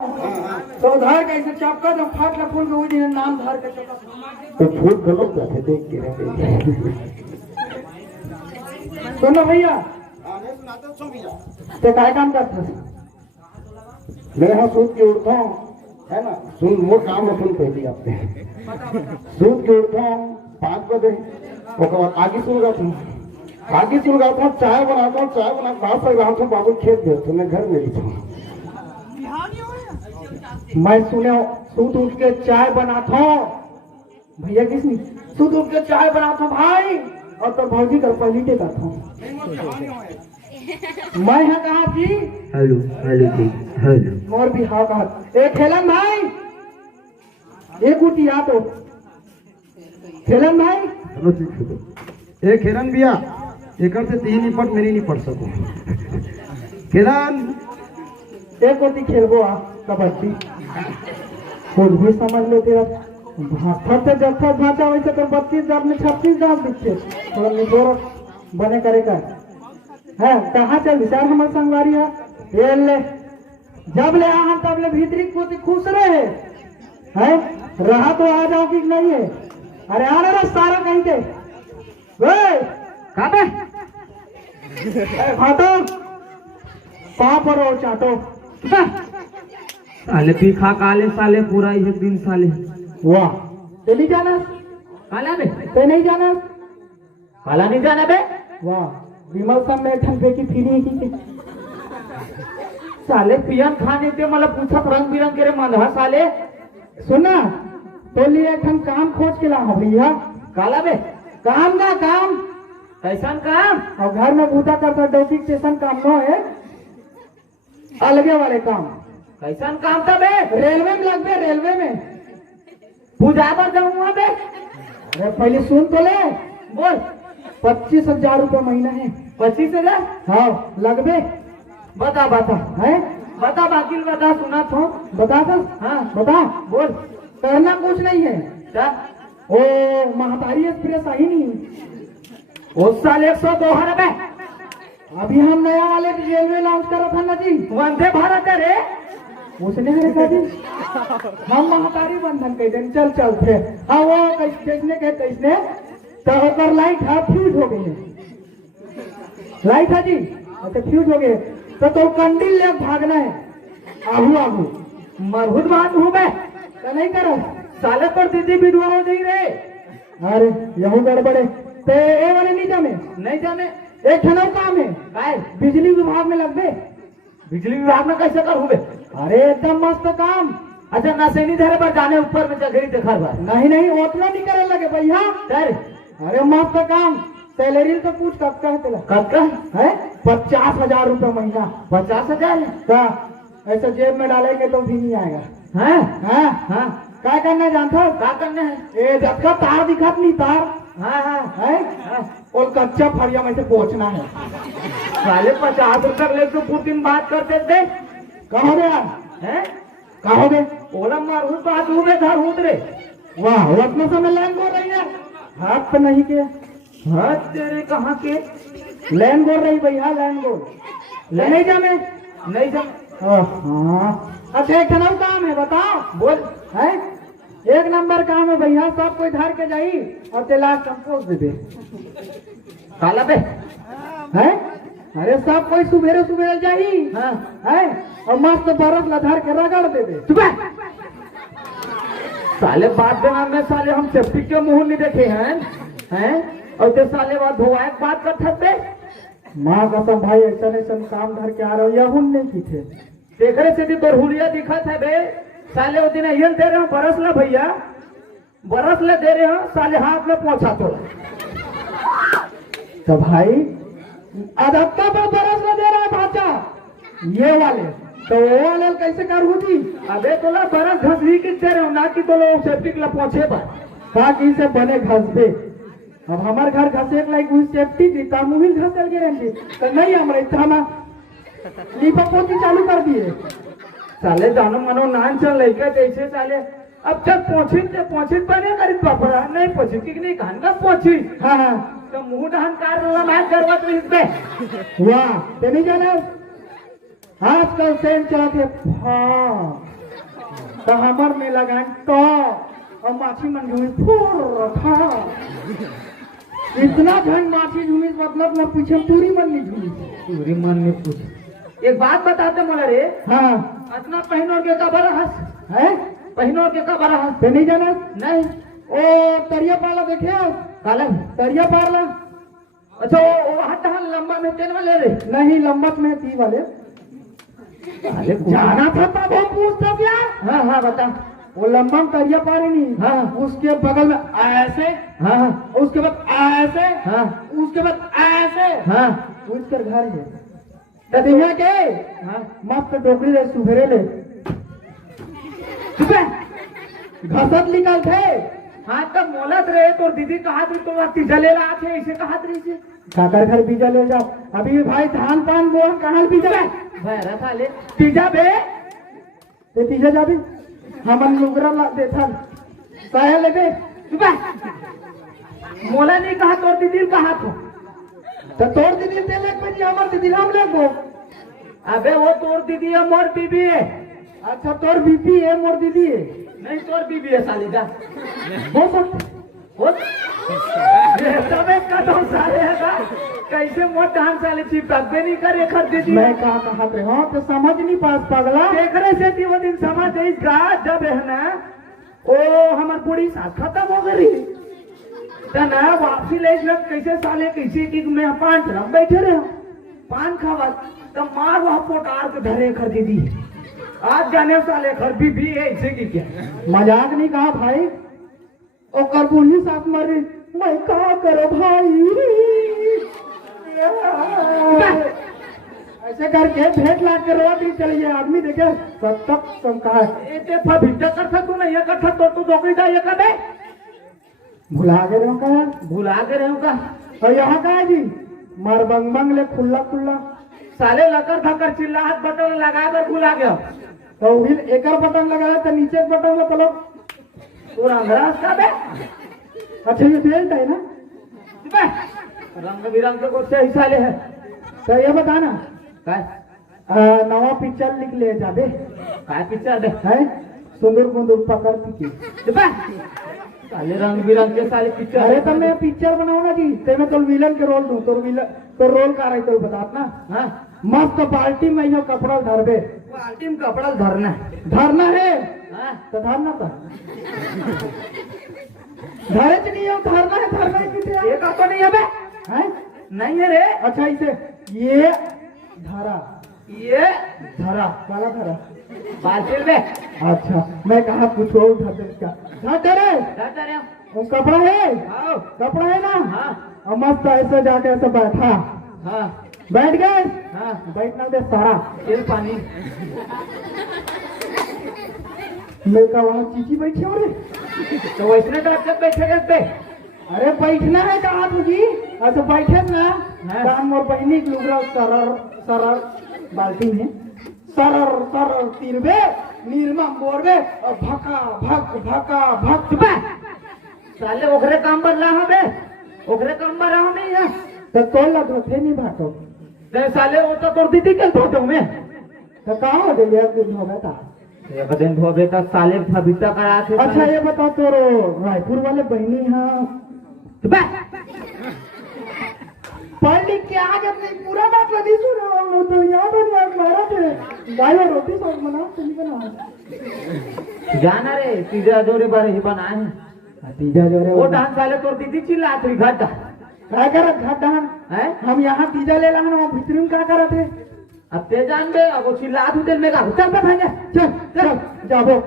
तो धार कैसे चपका तो फाट ला फूल के वही दिन नाम धार के चपका तो फूल गलत जाते देख के रहते। सुनो भैया तो काय काम करता मैं यहाँ सूत के उठता हूँ है ना, सुन वो काम है, सुन पहले आपने सूत के उठता हूँ 5 बजे, उसके बाद आगे सुन गाता हूँ, आगे सुन गाता हूँ, चाय बनाता हूँ, चाय बना बात कर रहा हूँ, बाबू खेत गए तो मैं घर में था। मैं सुने सूत उठ के चाय बनाता हूँ भैया, किसने सूत उठ के चाय बनाता हूँ भाई, और तो भौजी कर पहली के करता हूँ मैं यहाँ कहा थी हेलो हेलो जी हेलो मोर भी हाँ कहा एक खेलन भाई एक उठिया तो खेलन भाई चलो ठीक है। एक हिरन भैया एक से 3 निपट मेरी नहीं पढ़ सकूं। हिरन एक होती खेलबो आ कबड्डी खुद भी समझ लो तेरा भाषा से जब तक भाषा वैसे तो 32 दांत में 36 दांत दिखे थोड़ा निचोड़ बने करेगा है। कहाँ चल विचार हमारे संगवारी है ये ले जब ले आ हम तब ले भीतरी को खुश रहे है रहा तो आ जाओ कि नहीं है। अरे आ रहा सारा कहीं के कहाँ पे फाटो कहाँ पर हो चाटो साले पीखा काले साले पूरा एक दिन साले वाह ते नहीं जाना काला बे ते नहीं जाना काला नहीं जाना बे वाह विमल सब में ठन फेंकी फिरी की साले पियन खाने के मतलब पूछत रंग बिरंग के रे मंधा साले सुना तो लिए ठन काम खोज के ला भैया काला बे काम ना काम कैसन काम और घर में बूटा करता डॉक्टर स्टेशन काम न है अलगे वाले काम कैसन काम था बे रेलवे में लग गए रेलवे में पूजा पर जाऊंगा बे अरे पहले सुन तो ले बोल 25,000 रुपये महीना है 25,000 हाँ लगबे बता बता है बता बाकी बता सुना तो बता दो हाँ बता बोल करना कुछ नहीं है क्या ओ महातारी एक्सप्रेस आई नहीं उस साल 102 है बे अभी हम नया वाले रेलवे लॉन्च करा था ना जी वंदे भारत है रे उसने हरे का दिन हम महातारी बंधन कह दिन चल चलते हाँ वो कैसने तो अगर लाइट है फ्यूज हो गई है लाइट है जी अच्छा फ्यूज हो गए तो कंडील ले भागना है आहू आहू मरहुद बात हूँ मैं तो नहीं करो साले पर दीदी विधवा हो गई रे अरे यहू गड़बड़े ते ए वाले नहीं जाने नहीं जाने एक ठनव काम है काय बिजली विभाग में लग गए बिजली विभाग में कैसे कर हुए अरे एकदम मस्त काम अच्छा नशेनी धरे पर जाने ऊपर में जगह देखा बा नहीं नहीं उतना नहीं करे लगे भैया डर अरे मस्त काम सैलरी तो पूछ कब का है तेरा कब का है 50,000 रुपये महीना 50,000 क्या ऐसा जेब में डालेंगे तो भी नहीं आएगा है हाँ हाँ क्या करना जानता हो क्या करना है ए जब का तार दिखत नहीं तार हाँ हाँ है और कच्चा फरिया में से पहुंचना है साले 50 रुपये ले तो पूरी दिन बात करते थे कहो दे यार हैं कहो दे ओला मारू बात हुए घर हूँ रे वाह उतना समय लैंड बोल रही है हाथ पे नहीं के हाँ तेरे कहाँ के लैंड बोल रही भैया लैंड बोल नहीं जाने नहीं जाने हाँ अच्छा एक नव काम है बताओ बोल है एक नंबर काम है भैया सब कोई धर के जाई और तेलाश कंपोज दे काला बे है अरे सब कोई सुबेरे सुबेरे जाई हाँ है और मस्त बर्फ ला धर के रगड़ दे सुबह साले बात देना में साले हम सेफ्टी के मुंह नहीं देखे हैं और ते साले बात धोवाए बात कर सकते माँ कसम भाई ऐसा ऐसा काम धर के आ रहा हूँ यह नहीं की थे देखरे से तो हुलिया दिखा था बे साले वो दिन हिल दे रहे हो बरस ला भैया बरस ले दे रहे हो साले हाथ में पहुंचा तो भाई अधक्का पर बरस ला दे रहा है भाचा ये वाले तो वो वाले कैसे कर होती अबे तोला बरस घसरी की दे रहे हो ना कि तो लोग सेफ्टी ला पहुंचे बा ताकि से बने घसबे अब हमारे घर घसे लाइक हुई सेफ्टी थी तब मुहिल घसल गिरे तो नहीं हमारे इतना लीपा पोती चालू कर दिए साले जानो मनो नान चल लड़का जैसे साले अब जब पहुंची बने करीब बापरा नहीं पहुंची कि नहीं कहान का पहुंची हाँ हाँ तो मुंह डहान कार मैं करवा तो इसमें वाह ते नहीं जाना आजकल सेन चलाते हाँ तो हमर में लगान तो और माछी मन झूमी फूर था इतना घन माछी झूमी मतलब मैं पीछे पूरी मन नहीं झूमी पूरी मन में पूछ एक बात बताते मोला रे हाँ इतना पहनो के का बड़ा हंस है पहनो के का बड़ा हंस ते नहीं जाना नहीं ओ तरिया पाला देखे काला तरिया पाला अच्छा वो हट हन लंबा में तेल वाले रे नहीं लंबत में ती वाले अरे जाना था तब वो पूछता क्या हाँ हाँ बता वो लंबा में तरिया पा रही नहीं हाँ उसके बगल में ऐसे हाँ उसके बाद ऐसे हाँ उसके बाद ऐसे हाँ उसकर घर है तदिया के हाँ मस्त डोकरी ले सुभरे ले घसत निकाल थे हाँ तब मोलत रे तो दीदी कहा थी तो तीजा ले रहा थे इसे कहा थी इसे काकर घर बीजा ले जाओ अभी भाई धान पान बोन कहाँ बीजा भैरा था ले तीजा बे ते तीजा जाबे हमन लुगरा ला देथा साया लेबे मोला नहीं कहा तो दीदी कहा तो तोड़ दीदी ते लेक बजी हमर दीदी हम लेगो अबे वो तोर दीदी है मोर बीबी है अच्छा तोर बीपी है मोर दीदी है नहीं तोर बीबी है साली का हो सकते हो तब एक कदम साले है का कैसे मोर धान साले चिपकबे नहीं करे खर दीदी मैं कहा थे हाँ तो समझ नहीं पास पगला देख रहे से थी वो दिन समझ इसका जब है ना ओ हमार पूरी साथ खत्म हो गई ना वापसी ले कैसे साले कैसे की मैं पान रख बैठे रहे पान खावा तब मार वहां पोटार के धरे खर दीदी आज जाने साले घर भी है ऐसे की क्या मजाक नहीं कहा भाई ओ करबुनी साथ मरे मैं कहा करो भाई ऐसे करके भेंट ला के रोड ही चलिए आदमी देखे सब तक तुम कहा ये भीतर कर था तू नहीं कर था तो नौकरी था ये कब भुला गए रहो का भुला के रहे का और यहाँ का है जी मार बंग बंग ले खुल्ला खुल्ला साले लकर थकर चिल्लाहट बटन लगा कर भुला गया तो फिर एक बटन लगाया तो नीचे एक बटन लगा चलो पूरा अंधराज का बे अच्छा ये बेल्ट है ना रंग बिरंग के कुछ सही साले है तो ये बताना काय नवा पिक्चर लिख ले जाबे काय पिक्चर दे है सुंदर कुंदूर पकड़ पीछे साले रंग बिरंग के साले पिक्चर अरे तो मैं पिक्चर बनाऊ ना जी ते मैं तो विलन के रोल दूं तो विलन तो रोल का रही तो बता ना हाँ मस्त बाल्टी में यो कपड़ा धरबे बाल्टी में कपड़ा धरना धरना है हाँ तो धरना था धरे च नहीं हो धरना है किसे ये का तो नहीं है बे हैं नहीं है रे अच्छा इसे ये धरा ये धरा काला धरा बाल्टी में अच्छा मैं कहा कुछ और धर दे क्या धर रे दादा रे वो कपड़ा है आओ कपड़ा है ना हाँ और मस्त ऐसे जाके ऐसे बैठा हाँ बैठ गए हाँ बैठना दे सारा तेल पानी मैं कहा वहाँ चीची बैठी हो रे तो वैसे टाइप से बैठे गए पे अरे बैठना है कहा तुझी अच्छा बैठे ना काम और बहनी की लुगरा सरर सरर बाल्टी में सरर सरर तीरबे नीरमा बोरबे और भका भक चुपे साले ओखरे काम पर रहा बे ओखरे काम पर रहा नहीं है तो तोला धोते नहीं भाटो ते साले वो तो तोड़ दीदी कल धोते मैं तो कहाँ हो गया एक दिन हो गया एक दिन धोबे का साले भविता करा थे अच्छा ये बताओ तो रायपुर वाले बहनी हाँ चुपे पढ़ लिख के आ गए अपनी पूरा बात लगी सुना हम लोग तो यहाँ पर मारा थे दाल और रोटी सब बना चली बना जाना रे तीजा जोरे बारे ही बनाए हैं तीजा जो वो डांस साले तोड़ दीदी चिल्ला थी घाटा क्या करा घाटा है हम यहाँ तीजा ले रहा वहाँ भीतर में क्या करा थे अब ते जान बे अब वो चिल्ला थी दिल में का चल पे भाई चल चल जाबो